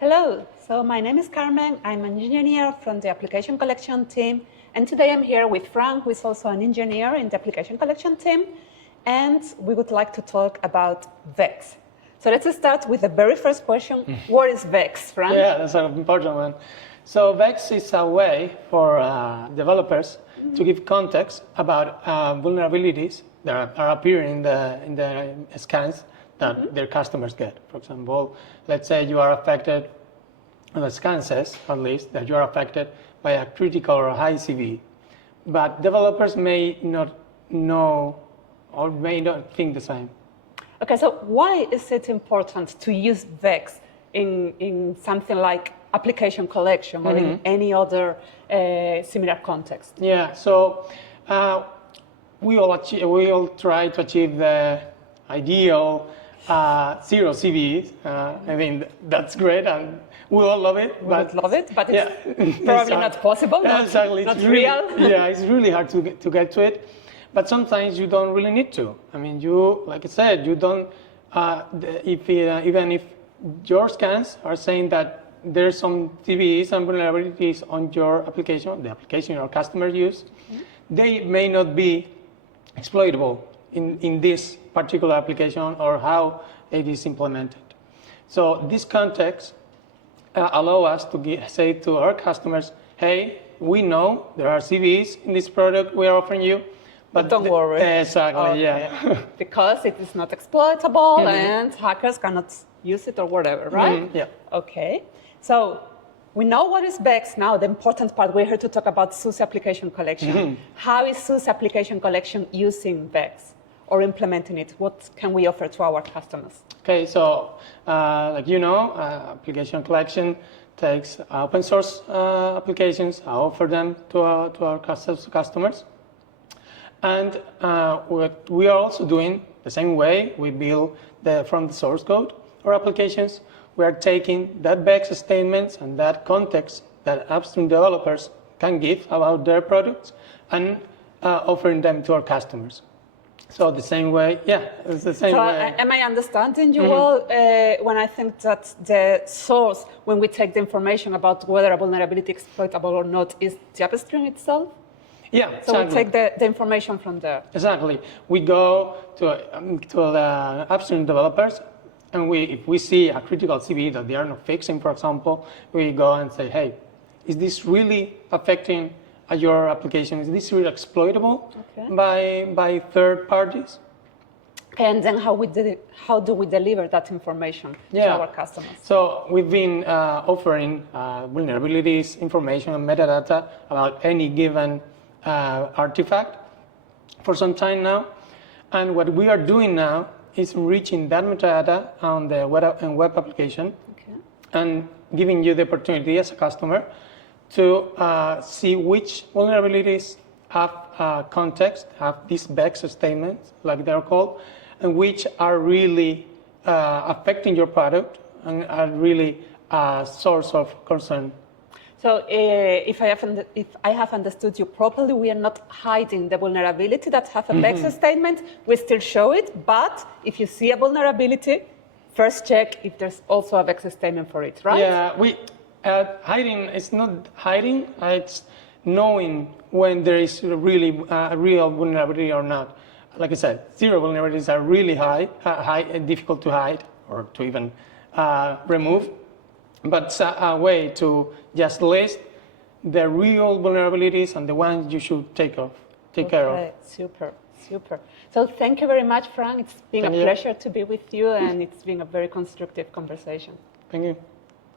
Hello, so my name is Carmen. I'm an engineer from the Application Collection team. And today I'm here with Fran, who is also an engineer in the Application Collection team. And we would like to talk about VEX. So let's start with the very first question. What is VEX, Fran? Yeah, that's an important one. So VEX is a way for developers to give context about vulnerabilities that are appearing in the scans that their customers get. For example, let's say you are affected, the scan says at least, that you are affected by a critical or high CVE. But developers may not know or may not think the same. Okay, so why is it important to use VEX in something like application collection or in any other similar context? Yeah, so we all try to achieve the ideal zero CVEs. I mean, that's great, and we all love it. We would love it, but it's probably not possible, exactly. not real. Yeah, it's really hard to get to it. But sometimes you don't really need to. I mean, like I said, you don't, even if your scans are saying that there's some CVEs and vulnerabilities on your application, the application your customers use, they may not be exploitable in this particular application or how it is implemented. So this context allow us to say to our customers, hey, we know there are CVEs in this product we are offering you, but don't worry. Exactly, okay. Yeah. Because it is not exploitable and hackers cannot use it or whatever, right? Yeah. Okay. So we know what is VEX now. The important part, we're here to talk about SUSE Application Collection. How is SUSE Application Collection using VEX or implementing it? What can we offer to our customers? Okay, so like you know, Application Collection takes open source applications, offer them to our customers. And what we are also doing the same way, we build from the source code our applications. We are taking that VEX statements and that context that upstream developers can give about their products and offering them to our customers. So the same way, yeah, it's the same way. Am I understanding you well when I think that the source, when we take the information about whether a vulnerability is exploitable or not, is the upstream itself? Yeah, so exactly. we take the information from there. Exactly. We go to the upstream developers, and if we see a critical CVE that they are not fixing, for example, we go and say, hey, is this really affecting your application? Is this really exploitable by third parties? And then how do we deliver that information to our customers? So we've been offering vulnerabilities, information, and metadata about any given artifact for some time now. And what we are doing now is enriching that metadata on the web application and giving you the opportunity as a customer to see which vulnerabilities have context, have these VEX statements, like they're called, and which are really affecting your product and are really a source of concern. So if I have understood you properly, we are not hiding the vulnerability that have a VEX statement. We still show it, but if you see a vulnerability, first check if there's also a VEX statement for it, right? Yeah, hiding is not hiding, it's knowing when there is really a real vulnerability or not. Like I said, zero vulnerabilities are really high and difficult to hide or to even remove. But it's a way to just list the real vulnerabilities and the ones you should take care of. Super, super. So thank you very much, Fran. It's been a pleasure to be with you, and it's been a very constructive conversation. Thank you.